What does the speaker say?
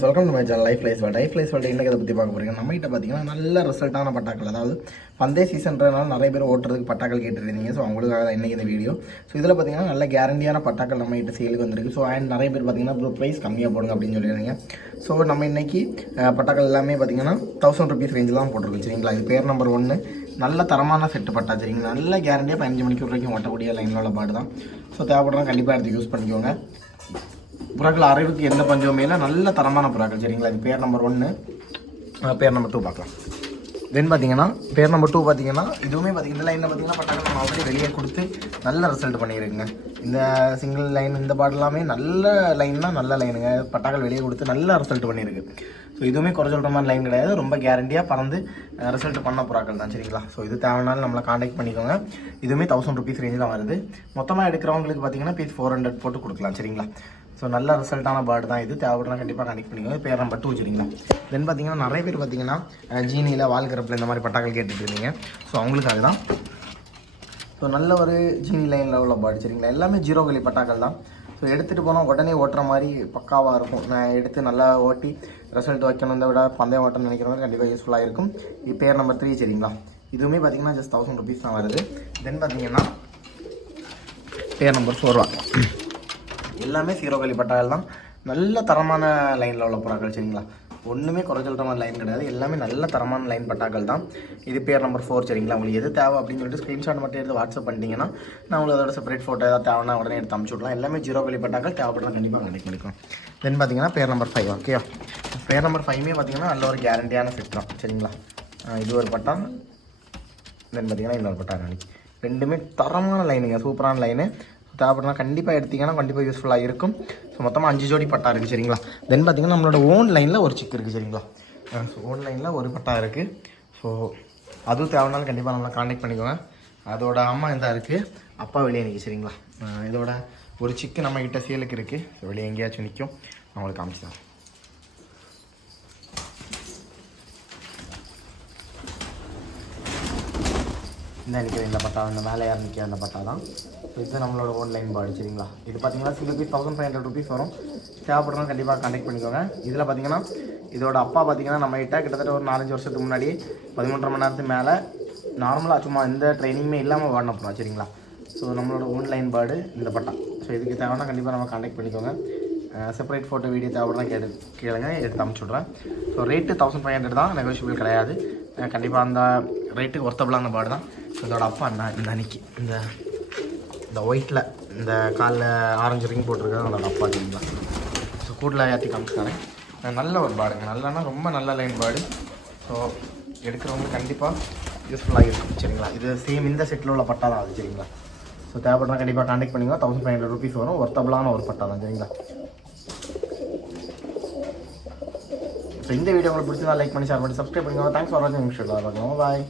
Welcome to my channel life life world இன்றைக்கி அதை பற்றி பார்க்க போகிறீங்க. நம்மகிட்ட பார்த்தீங்கன்னா நல்ல ரிசல்ட்டான பட்டாக்கள், அதாவது பந்தய சீசன்றதுனால நிறைய பேர் ஓட்டுறதுக்கு பட்டாக்கள் கேட்டுருந்தீங்க. ஸோ அவங்களுக்காக தான் இன்றைக்கி இந்த வீடியோ. ஸோ இதில் பார்த்தீங்கன்னா நல்ல கேரண்டியான பட்டாக்கள் நம்மகிட்ட சேலுக்கு வந்திருக்கு. ஸோ அண்ட் நிறைய பேர் பார்த்தீங்கன்னா ப்ரைஸ் கம்மியாக போடுங்க அப்படின்னு சொல்லியிருந்தீங்க. ஸோ நம்ம இன்றைக்கி பட்டாக்கள் எல்லாமே பார்த்தீங்கன்னா 1000 rupees ரேஞ்சில் தான் போட்டிருக்கு. சரிங்களா, இது பேர் நம்பர் 1, நல்ல தரமான செட்டு பட்டா. சரிங்களா, நல்ல கேரண்டியாக 15 மணிக்கு வரைக்கும் ஓட்டக்கூடிய லைனில் உள்ள பாட்டு தான். ஸோ தேவைப்படுறவங்க கண்டிப்பாக எடுத்து யூஸ் பண்ணிக்கோங்க. புறாக்கள் அறிவுக்கு எந்த பஞ்சமுமே இல்லை, நல்ல தரமான புறாக்கள். சரிங்களா, இது பேர் நம்பர் 1. பேர் நம்பர் 2 பார்க்கலாம். தென் பார்த்தீங்கன்னா பேர் நம்பர் 2 பார்த்தீங்கன்னா இதுவுமே பார்த்தீங்கன்னா லைனில் பார்த்தீங்கன்னா பட்டாக்கள் நம்ம ஆல்ரெடி வெளியே கொடுத்து நல்ல ரிசல்ட் பண்ணியிருக்குங்க. இந்த சிங்கிள் லைன் இந்த பாட்டு எல்லாமே நல்ல லைன்னா நல்ல லைனுங்க. பட்டாக்கள் வெளியே கொடுத்து நல்ல ரிசல்ட் பண்ணியிருக்கு. ஸோ இதுவுமே குறை சொல்கிற மாதிரி லைன் கிடையாது, ரொம்ப கேரண்டியாக பறந்து ரிசல்ட் பண்ண புறாக்கள் தான். சரிங்களா, ஸோ இது தேவைனாலும் நம்மளை காண்டாக்ட் பண்ணிக்கோங்க. இதுவுமே 1000 rupees ரேஞ்சில் தான் வருது. மொத்தமாக எடுக்கிறவங்களுக்கு பார்த்தீங்கன்னா பீஸ் 400 போட்டு கொடுக்கலாம். சரிங்களா, ஸோ நல்ல ரிசல்ட்டான பேர்டு தான் இது. தேவைப்படுறா கண்டிப்பாக கனெக்ட் பண்ணிக்கோங்க. பேர் நம்பர் 2. சரிங்களா, தென் பார்த்தீங்கன்னா நிறைய பேர் பார்த்தீங்கன்னா ஜீனியில் வால்கரப்பில் இந்த மாதிரி பட்டாக்கள் கேட்டுட்டு இருந்தீங்க. ஸோ அவங்களுக்காக தான். ஸோ நல்ல ஒரு ஜீனி லைனில் உள்ள பேர்டு. சரிங்களா, எல்லாமே 0 கலி பட்டாக்கள் தான். ஸோ எடுத்துகிட்டு போனால் உடனே ஓட்டுற மாதிரி பக்காவாக இருக்கும். நான் எடுத்து நல்லா ஓட்டி ரிசல்ட் வைக்கணும் விட பந்தயம் ஓட்டணும்னு நினைக்கிறவங்க கண்டிப்பாக யூஸ்ஃபுல்லாக இருக்கும். இது பேர் நம்பர் 3. சரிங்களா, இதுவுமே பார்த்தீங்கன்னா ஜஸ்ட் 1000 rupees தான் வருது. தென் பார்த்தீங்கன்னா பேர் நம்பர் 4. எல்லாமே 0 கலி பட்டாக்கள் தான், நல்ல தரமான லைனில் உள்ள புறாக்கள். சரிங்களா, ஒன்றுமே குறை சொல்கிற மாதிரி லைன் கிடையாது, எல்லாமே நல்ல தரமான லைன் பட்டாக்கள் தான். இது பேர் நம்பர் 4. சரிங்களா, உங்களுக்கு எது தேவை அப்படின்னு சொல்லிட்டு ஸ்க்ரீன்ஷாட் மட்டும் எடுத்து வாட்ஸ்அப் பண்ணிட்டீங்கன்னா நான் உங்களுக்கு அதோட செப்பரேட் ஃபோட்டோ ஏதாவது தேவைன்னா உடனே எடுத்து அமுச்சு விடலாம். எல்லாமே 0 கலி பட்டாக்கள், தேவைப்படுறா கண்டிப்பாக கனெக்ட் பண்ணிக்கலாம். தென் பார்த்தீங்கன்னா பேர் நம்பர் 5. ஓகே, பேர் நம்பர் 5மே பார்த்தீங்கன்னா நல்ல ஒரு கேரண்டியான செட் தான். சரிங்களா, இது ஒரு பட்டா, தென் பார்த்தீங்கன்னா இன்னொரு பட்டா நாளைக்கு. ரெண்டுமே தரமான லைனுங்க, சூப்பரான லைனு. தேவைப்படுறா கண்டிப்பாக எடுத்திங்கன்னா கண்டிப்பாக யூஸ்ஃபுல்லாக இருக்கும். ஸோ மொத்தமாக 5 ஜோடி பட்டா இருக்குது. சரிங்களா, தென் பார்த்தீங்கன்னா நம்மளோட ஓன் லைனில் ஒரு சிக்கு இருக்குது. சரிங்களா, ஸோ ஓன் லைனில் ஒரு பட்டா இருக்குது. ஸோ அதுவும் தேவைனாலும் கண்டிப்பாக நம்மளை காண்டாக்ட் பண்ணிக்கோங்க. அதோட அம்மா இந்த இருக்குது, அப்பா வெளியே நிற்கி. சரிங்களா, இதோட ஒரு சிக்கு நம்மக்கிட்ட சேலுக்கு இருக்குது. ஸோ வெளியே எங்கேயாச்சும் நிற்கும், நான் உங்களுக்கு காமிச்சு தரேன். இந்த நிற்கிற இந்த பட்டா, இந்த மேலே யார் நிற்கிற அந்த பட்டா தான். ஸோ இது நம்மளோட ஓன் லைன் பாடி. சரிங்களா, இது பார்த்தீங்கன்னா சிங்கிள் பீஸ் 1500 rupees வரும். தேவைப்படுறவங்க கண்டிப்பாக கான்டெக்ட் பண்ணிக்கோங்க. இதில் பார்த்தீங்கன்னா இதோட அப்பா பார்த்தீங்கன்னா நம்மகிட்ட கிட்டத்தட்ட ஒரு 4-5 வருஷத்துக்கு முன்னாடி 13.5 மணி நேரத்துக்கு மேலே நார்மலாக சும்மா எந்த ட்ரைனிங்குமே இல்லாமல் வாடின போகிறோம். சரிங்களா, ஸோ நம்மளோட ஓன் லைன் பேர்டு இந்த பட்டா. ஸோ இதுக்கு தேவைன்னா கண்டிப்பாக நம்ம கான்டெக்ட் பண்ணிக்கோங்க. செப்பரேட் ஃபோட்டோ வீடியோ தேவைப்படுறா கேளுங்க, எடுத்து அமுச்சு விட்றேன். ஸோ ரேட்டு 1500 தான், நெகோஷியபிள் கிடையாது. கண்டிப்பாக அந்த ரேட்டுக்கு ஒர்த்தபிளான பேர்டு தான். இதோட அப்பா இந்த அன்னைக்கு இந்த ஒயிட்டில் இந்த காலில் ஆரஞ்சு ரிங் போட்டிருக்கிறது அதோட அப்பா. சரிங்களா, ஸோ கூட்டில் ஏற்றி காமிச்சிட்டாங்க. நல்ல ஒரு பேர்டுங்க, நல்லன்னா ரொம்ப நல்ல லைன் பேர்டு. ஸோ எடுக்கிறவங்க கண்டிப்பாக யூஸ்ஃபுல்லாக இருக்கும். சரிங்களா, இது சேம் இந்த செட்டில் உள்ள பட்டா தான் அது. சரிங்களா, ஸோ தேவைப்படுறா கண்டிப்பாக கான்டெக்ட் பண்ணிக்கோ. 1500 rupees வரும், ஒர்த்தபிளான ஒரு பட்டா தான். சரிங்களா, ஸோ இந்த வீடியோ உங்களுக்கு பிடிச்சதா லைக் பண்ணி ஷேர் பண்ணி சப்ஸ்கிரைப் பண்ணிக்கோங்க. தேங்க்ஸ் ஃபார் வாட்சிங். பாய்.